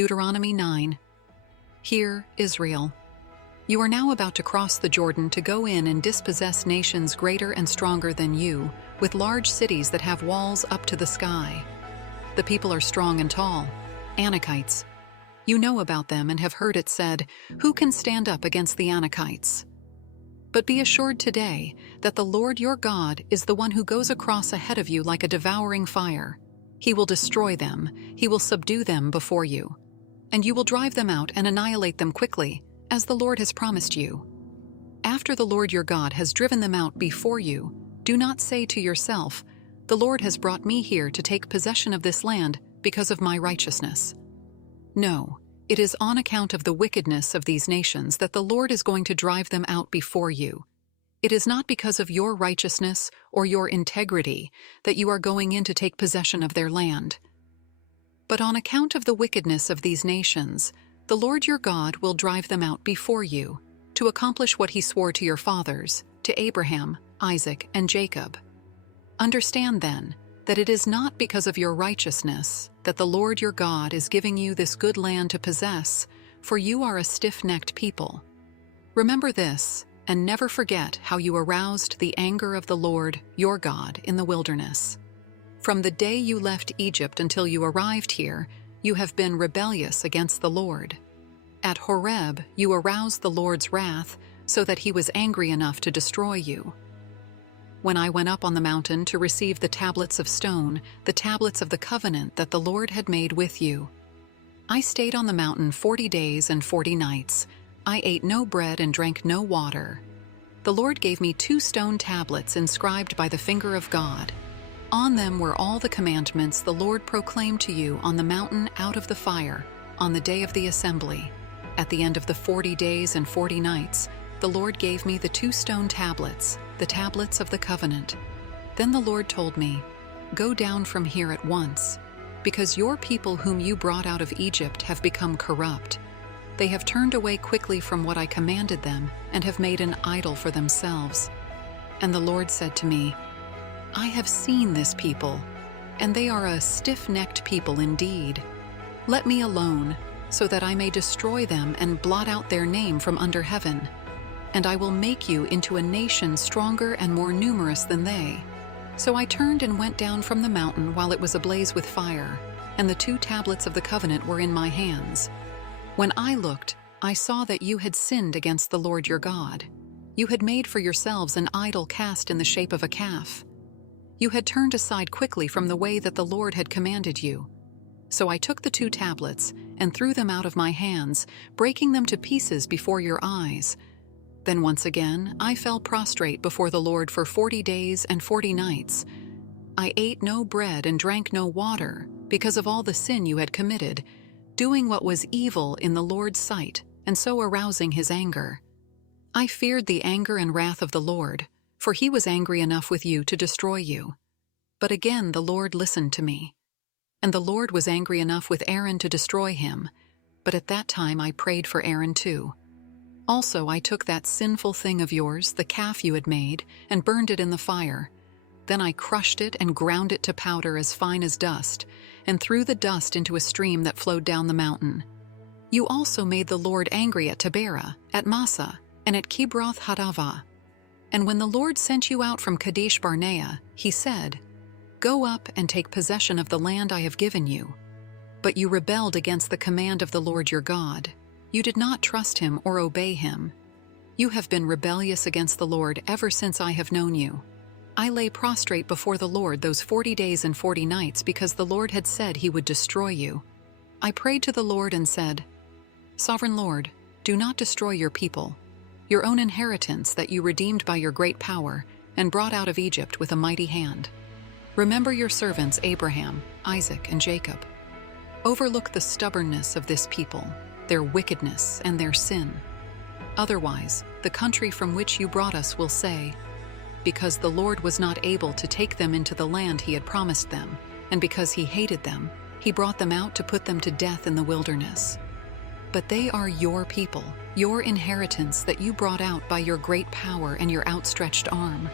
Deuteronomy 9. Hear, Israel. You are now about to cross the Jordan to go in and dispossess nations greater and stronger than you, with large cities that have walls up to the sky. The people are strong and tall, Anakites. You know about them and have heard it said, "Who can stand up against the Anakites?" But be assured today that the Lord your God is the one who goes across ahead of you like a devouring fire. He will destroy them, he will subdue them before you. And you will drive them out and annihilate them quickly, as the Lord has promised you. After the Lord your God has driven them out before you, do not say to yourself, "The Lord has brought me here to take possession of this land because of my righteousness." No, it is on account of the wickedness of these nations that the Lord is going to drive them out before you. It is not because of your righteousness or your integrity that you are going in to take possession of their land. But on account of the wickedness of these nations, the Lord your God will drive them out before you, to accomplish what he swore to your fathers, to Abraham, Isaac, and Jacob. Understand then that it is not because of your righteousness that the Lord your God is giving you this good land to possess, for you are a stiff-necked people. Remember this, and never forget how you aroused the anger of the Lord your God in the wilderness. From the day you left Egypt until you arrived here, you have been rebellious against the Lord. At Horeb, you aroused the Lord's wrath so that he was angry enough to destroy you. When I went up on the mountain to receive the tablets of stone, the tablets of the covenant that the Lord had made with you, I stayed on the mountain 40 days and 40 nights. I ate no bread and drank no water. The Lord gave me 2 stone tablets inscribed by the finger of God. On them were all the commandments the Lord proclaimed to you on the mountain out of the fire, on the day of the assembly. At the end of the 40 days and 40 nights, the Lord gave me the 2 stone tablets, the tablets of the covenant. Then the Lord told me, "Go down from here at once, because your people whom you brought out of Egypt have become corrupt. They have turned away quickly from what I commanded them and have made an idol for themselves." And the Lord said to me, "I have seen this people, and they are a stiff-necked people indeed. Let me alone, so that I may destroy them and blot out their name from under heaven. And I will make you into a nation stronger and more numerous than they." So I turned and went down from the mountain while it was ablaze with fire, and the 2 tablets of the covenant were in my hands. When I looked, I saw that you had sinned against the Lord your God. You had made for yourselves an idol cast in the shape of a calf. You had turned aside quickly from the way that the Lord had commanded you. So I took the 2 tablets and threw them out of my hands, breaking them to pieces before your eyes. Then once again I fell prostrate before the Lord for 40 days and 40 nights. I ate no bread and drank no water because of all the sin you had committed, doing what was evil in the Lord's sight, and so arousing his anger. I feared the anger and wrath of the Lord, for he was angry enough with you to destroy you. But again the Lord listened to me. And the Lord was angry enough with Aaron to destroy him, but at that time I prayed for Aaron too. Also I took that sinful thing of yours, the calf you had made, and burned it in the fire. Then I crushed it and ground it to powder as fine as dust, and threw the dust into a stream that flowed down the mountain. You also made the Lord angry at Taberah, at Massa, and at Kibroth Hadavah. And when the Lord sent you out from Kadesh Barnea, he said, "Go up and take possession of the land I have given you." But you rebelled against the command of the Lord your God. You did not trust him or obey him. You have been rebellious against the Lord ever since I have known you. I lay prostrate before the Lord those 40 days and 40 nights because the Lord had said he would destroy you. I prayed to the Lord and said, "Sovereign Lord, do not destroy your people, your own inheritance that you redeemed by your great power and brought out of Egypt with a mighty hand. Remember your servants Abraham, Isaac, and Jacob. Overlook the stubbornness of this people, their wickedness and their sin. Otherwise, the country from which you brought us will say, 'Because the Lord was not able to take them into the land he had promised them, and because he hated them, he brought them out to put them to death in the wilderness.' But they are your people, your inheritance that you brought out by your great power and your outstretched arm.